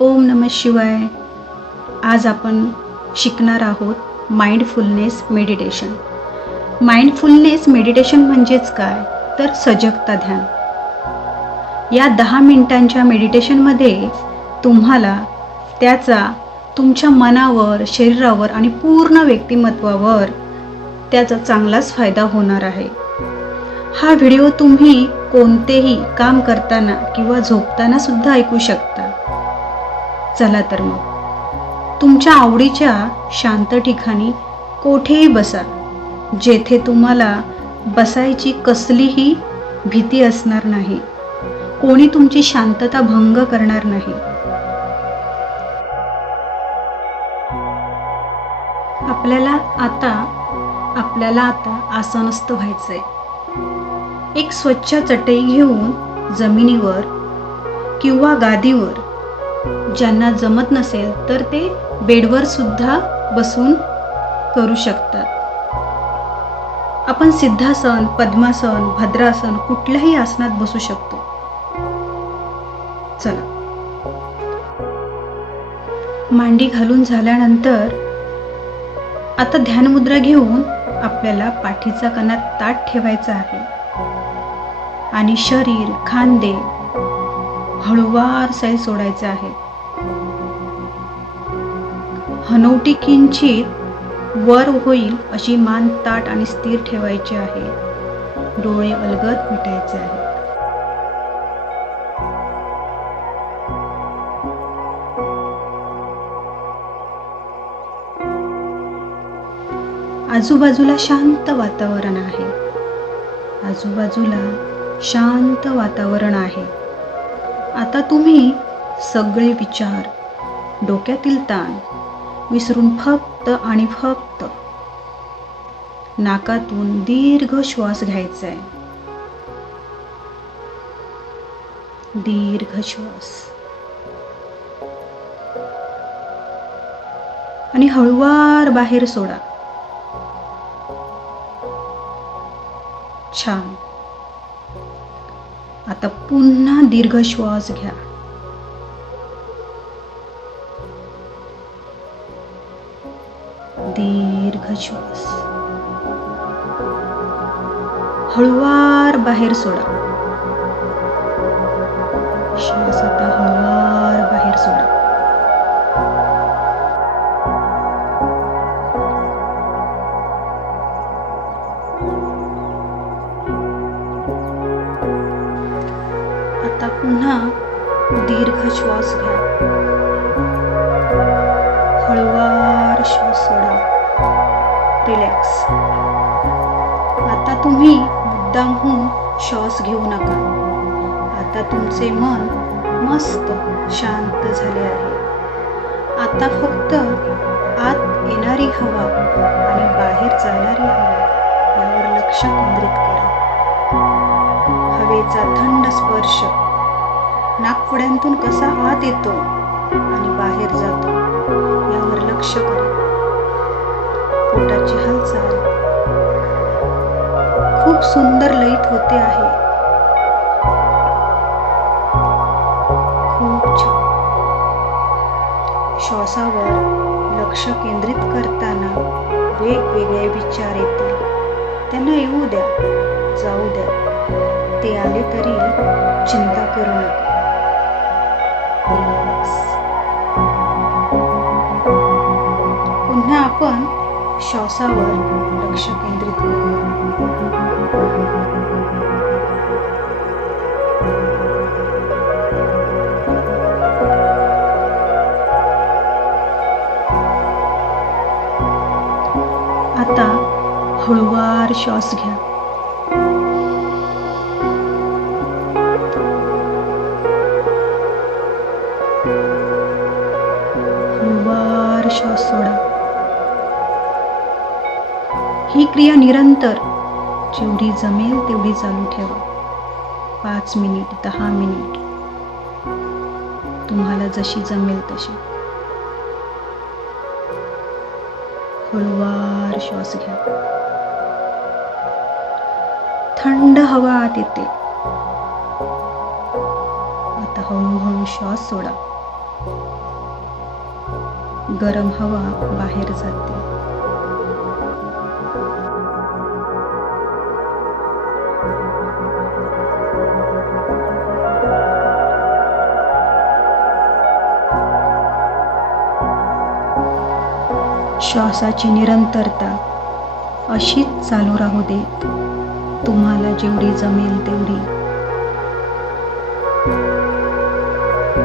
ओम नमः शिवाय. आज आपण शिकणार आहोत माइंडफुलनेस मेडिटेशन. माइंडफुलनेस मेडिटेशन म्हणजेच काय तर सजगता ध्यान. या 10 मिनिटांच्या मेडिटेशनमध्ये तुम्हाला त्याचा तुमच्या मनावर, शरीरावर आणि पूर्ण व्यक्तिमत्वावर त्याचा चांगलाच फायदा होणार आहे. हा व्हिडिओ तुम्ही कोणतेही काम करताना किंवा झोपताना सुद्धा ऐकू शकता. चला तर मग तुमच्या आवडीच्या शांत ठिकाणी कोठेही बसा, जेथे तुम्हाला बसायची कसलीही भीती असणार नाही. कोणी तुमची शांतता भंग करणार नाही. आपल्याला आता आसनस्थ व्हायचंय. एक स्वच्छ चटई घेऊन जमिनीवर किंवा गादीवर, ज्यांना जमत नसेल तर ते बेडवर सुद्धा बसून करू शकतात. आपण सिद्धासन, पद्मासन, भद्रासन कुठल्याही आसनात बसू शकतो. चला, मांडी घालून झाल्यानंतर आता ध्यानमुद्रा घेऊन आपल्याला पाठीचा कणा ताठ ठेवायचा आहे आणि शरीर, खांदे हळूवार सैल सोडायचे आहे. हनवटी किंचित वर होईल अशी मान ताठ आणि स्थिर ठेवायची आहे. डोळे अलगद मिटायचे आहेत. आजूबाजूला शांत वातावरण आहे. आता तुम्ही सगळे विचार, डोक्यातील ताण विसरून फक्त आणि फक्त नाकातून दीर्घ श्वास घ्यायचा आहे. दीर्घ श्वास आणि हळूवार बाहेर सोडा. छान. आता पुन्हा दीर्घ श्वास घ्या. दीर्घ श्वास हळूवार बाहेर सोडा. श्वास आता हळूवार बाहेर सोडा. आता पुन्हा दीर्घ श्वास घ्या. हळूवार श्वास सोडा. रिलॅक्स. आता तुम्ही मुद्दामहून श्वास घेऊ नका. आता तुमचे मन मस्त शांत झाले आहे. आता फक्त आत येणारी हवा आणि बाहेर जाणारी हवा यावर लक्ष केंद्रित करा. हवेचा थंड स्पर्श नाकपुड्यांतून कसा आत येतो आणि बाहेर जातो यावर लक्ष करा. पोटाची हालचाल खूप सुंदर लयीत होते आहे. खूप छान. श्वासावर लक्ष केंद्रित करताना वेगवेगळे विचार येतील. त्यांना येऊ द्या, जाऊ द्या. ते आले तरी चिंता करू नका. पुन्हा आपण श्वासावर लक्ष केंद्रित करूया. आता हळूवार श्वास घ्या. हळूवार श्वास सोडा. ही क्रिया निरंतर जेवढी जमेल तेवढी चालू ठेवा. 5 मिनिट, 10 मिनिट, तुम्हाला जशी जमेल तशी. हळूवार श्वास घ्या. थंड हवा आत येते. आता हळूहळू श्वास सोडा. गरम हवा बाहेर जाते. श्वासाची निरंतरता अशीच चालू राहू देत, तुम्हाला जेवढी जमेल तेवढी.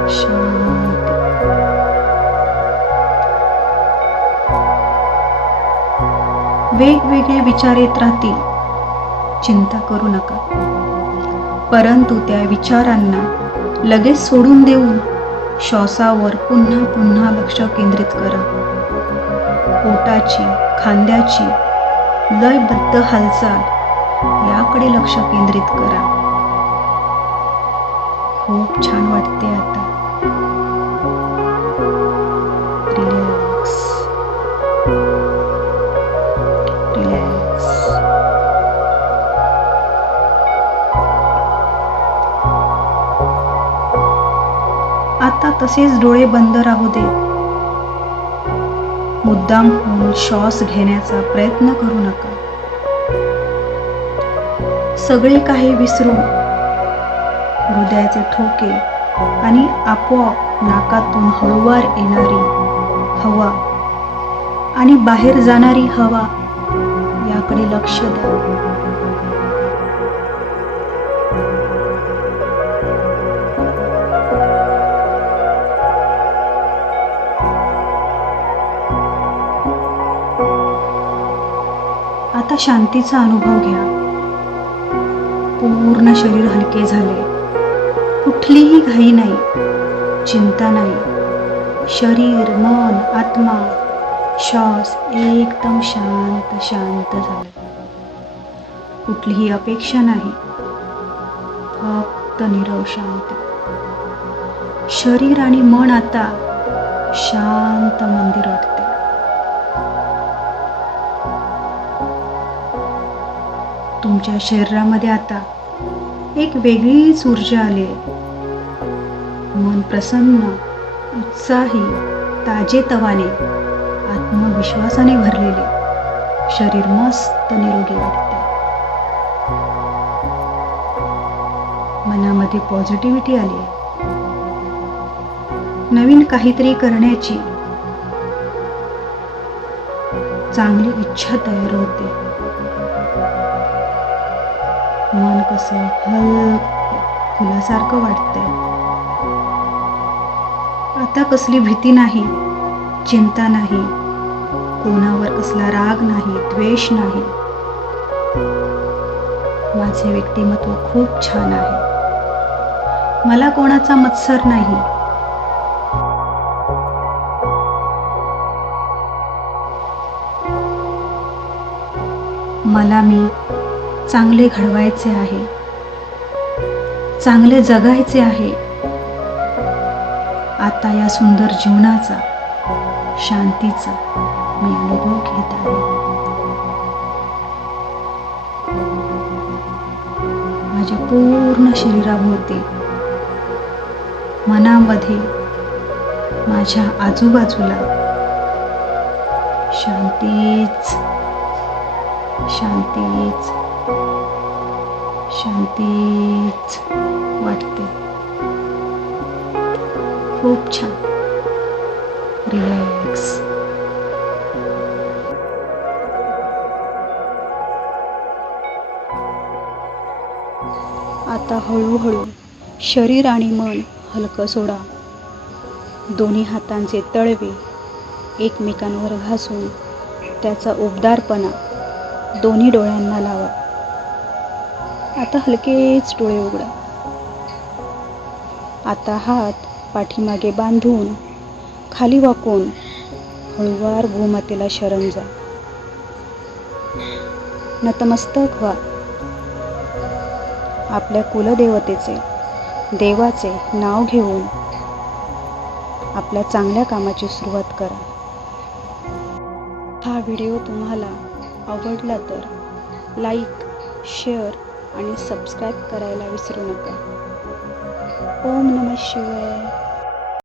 शांती. वेगवेगळे विचार येत राहतील, चिंता करू नका. परंतु त्या विचारांना लगेच सोडून देऊन श्वासावर पुन्हा पुन्हा लक्ष केंद्रित करा. पोटाची, खांद्याची लयबद्ध हालचाल याकडे लक्ष केंद्रित करा. खूप छान वाटते आता. Relax, relax. आता तसेच डोळे बंद राहू दे. मुद्दाम होऊन श्वास घेण्याचा प्रयत्न करू नका. सगळे काही विसरून हृदयाचे ठोके आणि आपोआप नाकातून हळूवार येणारी हवा आणि बाहेर जाणारी हवा याकडे लक्ष द्या. आता शांतीचा अनुभव घ्या. पूर्ण शरीर हलके झाले. कुठलीही घाई नाही, चिंता नाही. शरीर, मन, आत्मा, श्वास एकदम शांत शांत झाले. कुठलीही अपेक्षा नाही, फक्त नीरव शांती. शरीर आणि मन आता शांत मंदिर वाटते. तुमच्या शरीरामध्ये आता एक वेगळीच ऊर्जा आली आहे. मन प्रसन्न, उत्साही, ताजेतवाने, आत्मविश्वासाने भरलेले. शरीर मस्त निरोगी वाटते. मनामध्ये पॉझिटिव्हिटी आली आहे. नवीन काहीतरी करण्याची चांगली इच्छा तयार होते. मन कसं हलकं फुलासारखं वाटतंय. आता कसली भीती नाही, चिंता नाही, कोणावर कसला राग नाही, द्वेष नाही. माझे व्यक्तिमत्व खूप छान आहे. मला कोणाचा मत्सर नाही. मला मी चांगले घडवायचे आहे, चांगले जगायचे आहे. आता या सुंदर जीवनाचा, शांतीचा मी अनुभव घेत आहे. माझ्या पूर्ण शरीराभोवती, मनामध्ये, माझ्या आजूबाजूला शांतीच शांतीच शांतीच वाटते. खूप छान. रिलॅक्स. आता हळूहळू शरीर आणि मन हलकं सोडा. दोन्ही हातांचे तळवे एकमेकांवर घासून त्याचा उबदारपणा दोन्ही डोळ्यांना लावा. आता हलकेच डोळे उघडा. आता हात पाठीमागे बांधून खाली वाकून हळूवार भूमातेला शरण जा. नतमस्तक व्हा. आपल्या कुलदेवतेचे, देवाचे नाव घेऊन आपल्या चांगल्या कामाची सुरुवात करा. हा व्हिडिओ तुम्हाला आवडला तर लाईक, शेअर आणि सबस्क्राईब करायला विसरू नका. ओम नमः शिवाय.